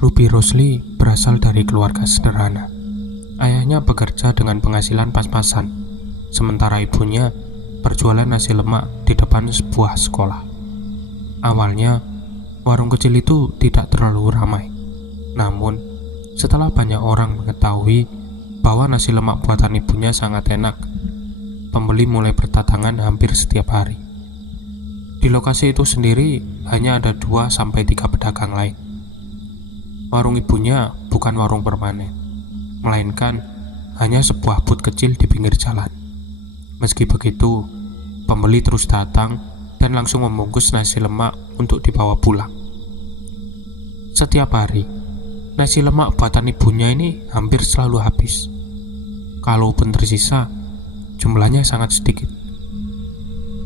Ruby Rosli berasal dari keluarga sederhana. Ayahnya bekerja dengan penghasilan pas-pasan, sementara ibunya berjualan nasi lemak di depan sebuah sekolah. Awalnya, warung kecil itu tidak terlalu ramai. Namun, setelah banyak orang mengetahui bahwa nasi lemak buatan ibunya sangat enak, pembeli mulai berdatangan hampir setiap hari. Di lokasi itu sendiri hanya ada 2-3 pedagang lain. Warung ibunya bukan warung permanen, melainkan hanya sebuah booth kecil di pinggir jalan. Meski begitu, pembeli terus datang dan langsung membungkus nasi lemak untuk dibawa pulang. Setiap hari, nasi lemak buatan ibunya ini hampir selalu habis. Kalaupun tersisa, jumlahnya sangat sedikit.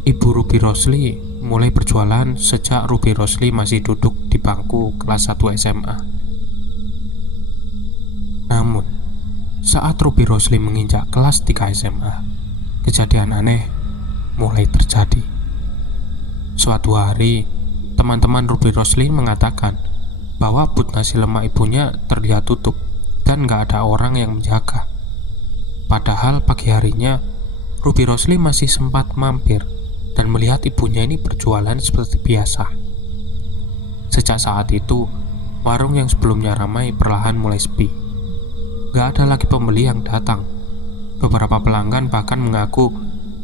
Ibu Ruby Rosli mulai berjualan sejak Ruby Rosli masih duduk di bangku kelas 1 SMA. Namun, saat Ruby Rosli menginjak kelas 3 SMA, kejadian aneh mulai terjadi. Suatu hari, teman-teman Ruby Rosli mengatakan bahwa booth nasi lemak ibunya terlihat tutup dan gak ada orang yang menjaga. Padahal pagi harinya, Ruby Rosli masih sempat mampir dan melihat ibunya ini berjualan seperti biasa. Sejak saat itu, warung yang sebelumnya ramai perlahan mulai sepi. Gak ada lagi pembeli yang datang. Beberapa pelanggan bahkan mengaku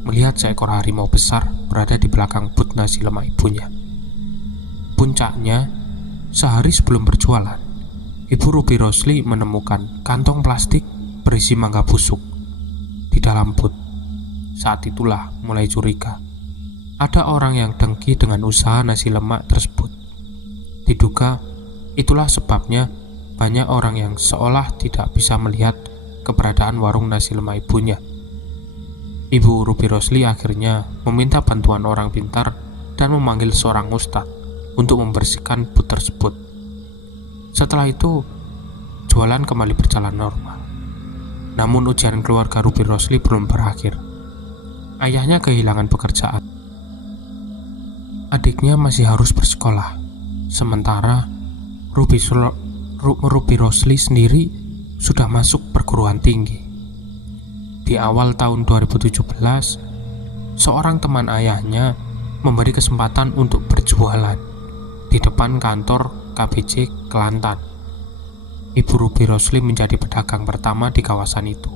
melihat seekor harimau besar berada di belakang booth nasi lemak ibunya. Puncaknya, sehari sebelum berjualan, Ibu Ruby Rosli menemukan kantong plastik berisi mangga busuk di dalam booth. Saat itulah mulai curiga. Ada orang yang dengki dengan usaha nasi lemak tersebut. Diduga itulah sebabnya banyak orang yang seolah tidak bisa melihat keberadaan warung nasi lemak ibunya. Ibu Ruby Rosli akhirnya meminta bantuan orang pintar dan memanggil seorang ustadz untuk membersihkan booth tersebut. Setelah itu, jualan kembali berjalan normal. Namun ujian keluarga Ruby Rosli belum berakhir. Ayahnya kehilangan pekerjaan. Adiknya masih harus bersekolah. Sementara Ruby Rosli sendiri sudah masuk perguruan tinggi. Di awal tahun 2017, seorang teman ayahnya memberi kesempatan untuk berjualan di depan kantor KBC Kelantan. Ibu Ruby Rosli menjadi pedagang pertama di kawasan itu.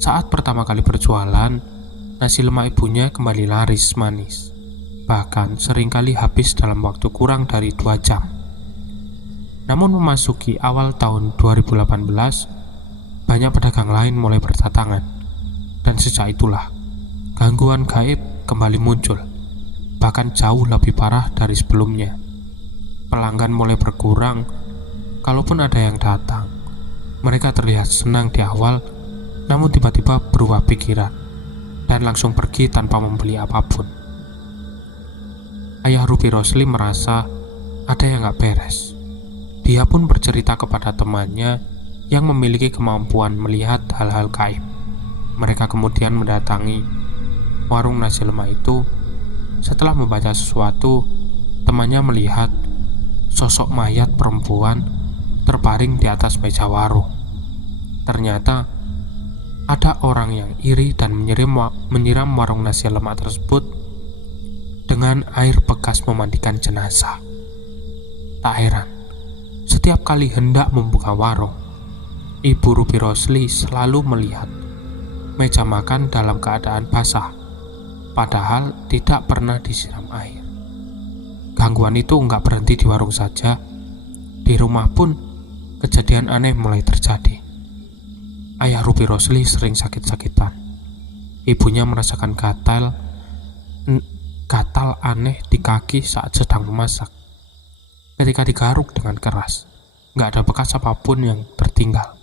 Saat pertama kali berjualan, nasi lemak ibunya kembali laris manis. Bahkan seringkali habis dalam waktu kurang dari 2 jam. Namun memasuki awal tahun 2018, banyak pedagang lain mulai berdatangan. Dan sejak itulah, gangguan gaib kembali muncul, bahkan jauh lebih parah dari sebelumnya. Pelanggan mulai berkurang. Kalaupun ada yang datang, mereka terlihat senang di awal, namun tiba-tiba berubah pikiran dan langsung pergi tanpa membeli apapun. Ayah Ruby Rosli merasa ada yang gak beres. Dia pun bercerita kepada temannya yang memiliki kemampuan melihat hal-hal gaib. Mereka kemudian mendatangi warung nasi lemak itu. Setelah membaca sesuatu, temannya melihat sosok mayat perempuan terbaring di atas meja warung. Ternyata ada orang yang iri dan menyiram warung nasi lemak tersebut dengan air bekas memandikan jenazah. Tak heran, setiap kali hendak membuka warung, Ibu Ruby Rosli selalu melihat meja makan dalam keadaan basah, padahal tidak pernah disiram air. Gangguan itu nggak berhenti di warung saja. Di rumah pun kejadian aneh mulai terjadi. Ayah Ruby Rosli sering sakit-sakitan. Ibunya merasakan gatal aneh di kaki saat sedang memasak. Ketika digaruk dengan keras, nggak ada bekas apapun yang tertinggal.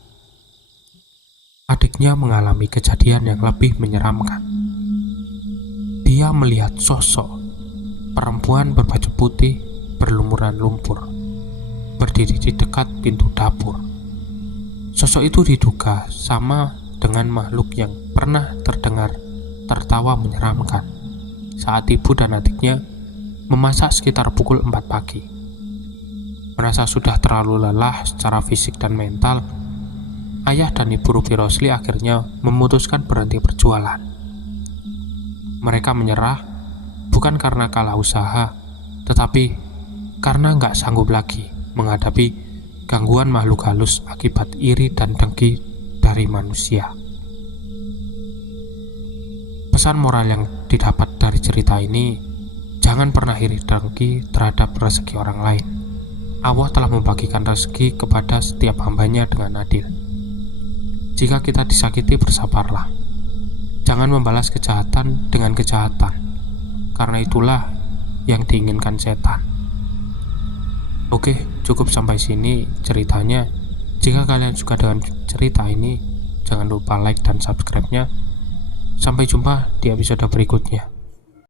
Adiknya mengalami kejadian yang lebih menyeramkan. Dia melihat sosok perempuan berbaju putih berlumuran lumpur berdiri di dekat pintu dapur. Sosok itu diduga sama dengan makhluk yang pernah terdengar tertawa menyeramkan saat ibu dan adiknya memasak sekitar pukul 4 pagi. Merasa sudah terlalu lelah secara fisik dan mental, ayah dan ibu Ruby Rosli akhirnya memutuskan berhenti berjualan. Mereka menyerah bukan karena kalah usaha, tetapi karena nggak sanggup lagi menghadapi gangguan makhluk halus akibat iri dan dengki dari manusia. Pesan moral yang didapat dari cerita ini, jangan pernah iri dengki terhadap rezeki orang lain. Allah telah membagikan rezeki kepada setiap hambanya dengan adil. Jika kita disakiti, bersabarlah. Jangan membalas kejahatan dengan kejahatan, karena itulah yang diinginkan setan. Oke, cukup sampai sini ceritanya. Jika kalian suka dengan cerita ini, jangan lupa like dan subscribe-nya. Sampai jumpa di episode berikutnya.